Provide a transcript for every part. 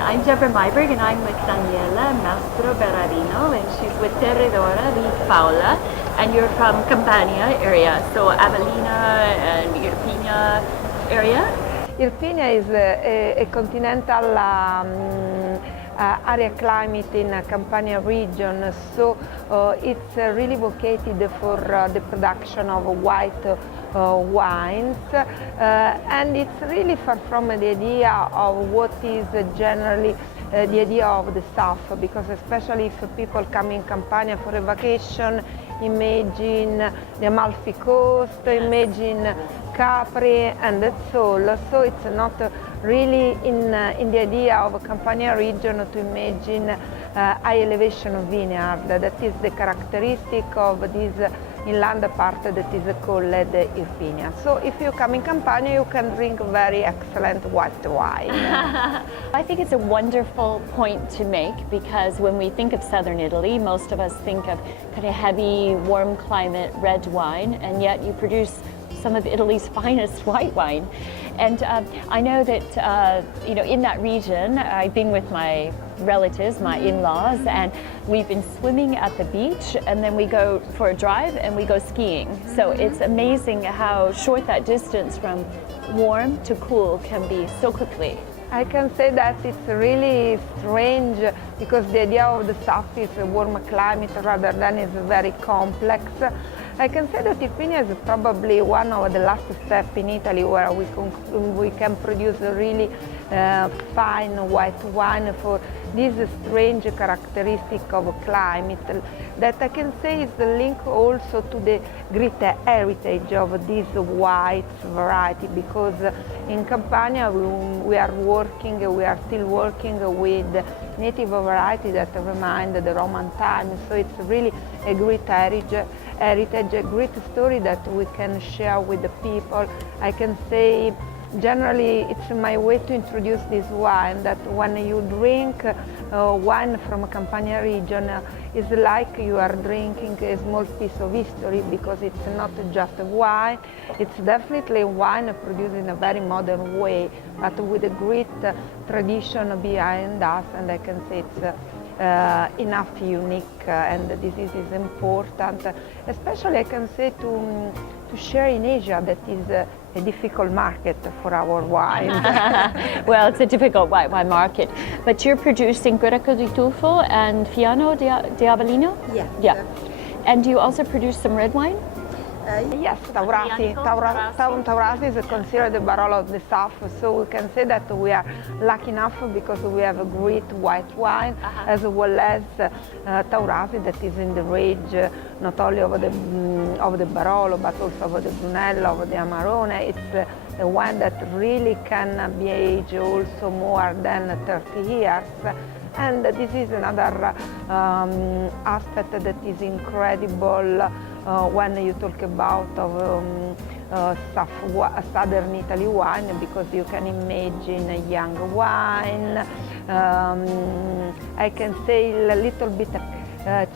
I'm Debra Meiburg and I'm with Daniela Mastroberardino and she's with Terredora di Paola and you're from Campania area, so Avellina and Irpinia area? Irpinia is a continental area climate in Campania region, so it's really vocated for the production of white wines, and it's really far from the idea of what is generally the idea of the south, because especially if people come in Campania for a vacation, imagine the Amalfi Coast, imagine Capri, and that's all. So it's not really in the idea of Campania region to imagine high elevation vineyard. That is the characteristic of this inland part that is called Irpinia. So if you come in Campania, you can drink very excellent white wine. I think it's a wonderful point to make because when we think of southern Italy, most of us think of kind of heavy, warm climate red wine, and yet you produce some of Italy's finest white wine. And I know that, in that region, I've been with my relatives, my in-laws, and we've been swimming at the beach, and then we go for a drive and we go skiing. So it's amazing how short that distance from warm to cool can be so quickly. I can say that it's really strange because the idea of the south is a warm climate rather than is very complex. I can say that Irpinia is probably one of the last steps in Italy where we can produce a really fine white wine for this strange characteristic of climate that I can say is linked also to the great heritage of this white variety, because in Campania we are still working with native variety that remind the Roman times, so it's really a great heritage, a great story that we can share with the people. I can say generally it's my way to introduce this wine, that when you drink wine from Campania region, it's like you are drinking a small piece of history, because it's not just a wine, it's definitely a wine produced in a very modern way, but with a great tradition behind us, and I can say it's enough unique, and this is important, especially I can say to share in Asia, that is a difficult market for our wine. Well, it's a difficult white wine market, but you're producing Greco di Tufo and Fiano di Avellino? Yes. Yeah. And do you also produce some red wine? Yes, Taurasi. Taurasi is considered the Barolo of the South, so we can say that we are lucky enough because we have a great white wine, as well as Taurasi that is in the range not only of the Barolo, but also of the Brunello, of the Amarone. It's a wine that really can be aged also more than 30 years. And this is another aspect that is incredible when you talk about southern Italy wine, because you can imagine a young wine. I can say a little bit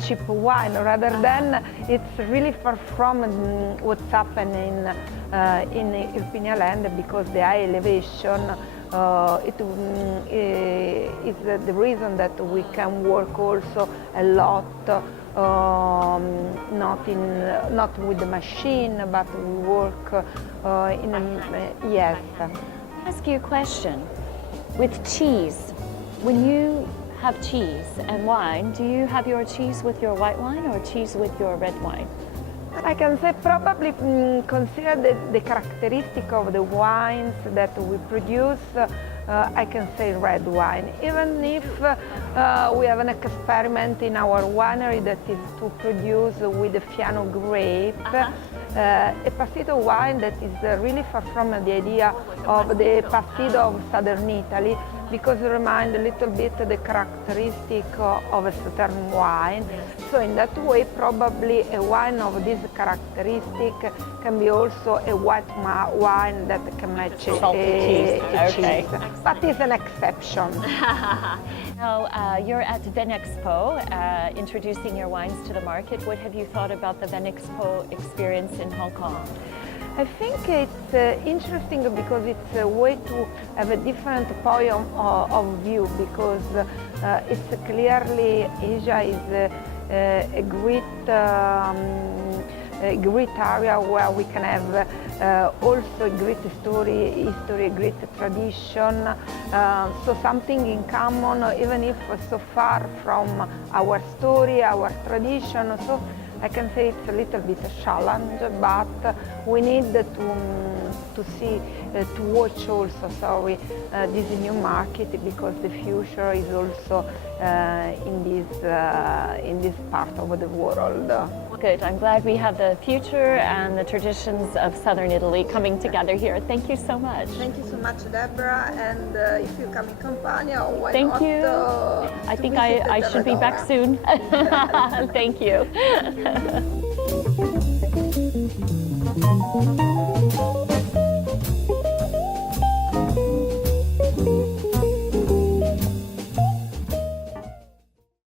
cheap wine, rather than it's really far from what's happening in Irpinia land, because the high elevation is the reason that we can work also a lot, not with the machine, but we work yes. I'll ask you a question. With cheese, when you have cheese and wine, do you have your cheese with your white wine or cheese with your red wine? I can say probably consider the characteristic of the wines that we produce, I can say red wine. Even if we have an experiment in our winery that is to produce with the Fiano grape, a passito wine that is really far from the idea of the passito of southern Italy, because it reminds a little bit the characteristic of a southern wine. So in that way, probably a wine of this characteristic can be also a white wine that can match a cheese. But it's an exception. Now, you're at Vinexpo, introducing your wines to the market. What have you thought about the Vinexpo experience in Hong Kong? I think it's interesting because it's a way to have a different point of view, because it's clearly Asia is a great area where we can have also a great history, a great tradition, so something in common, even if so far from our story, our tradition. So I can say it's a little bit a challenge, but we need to see, to watch also, this new market, because the future is also in this part of the world. Good. I'm glad we have the future and the traditions of southern Italy coming together here. Thank you so much. Thank you so much, Debra. And if you come in Campania, why Thank not? You. I think I should be back soon. Thank you.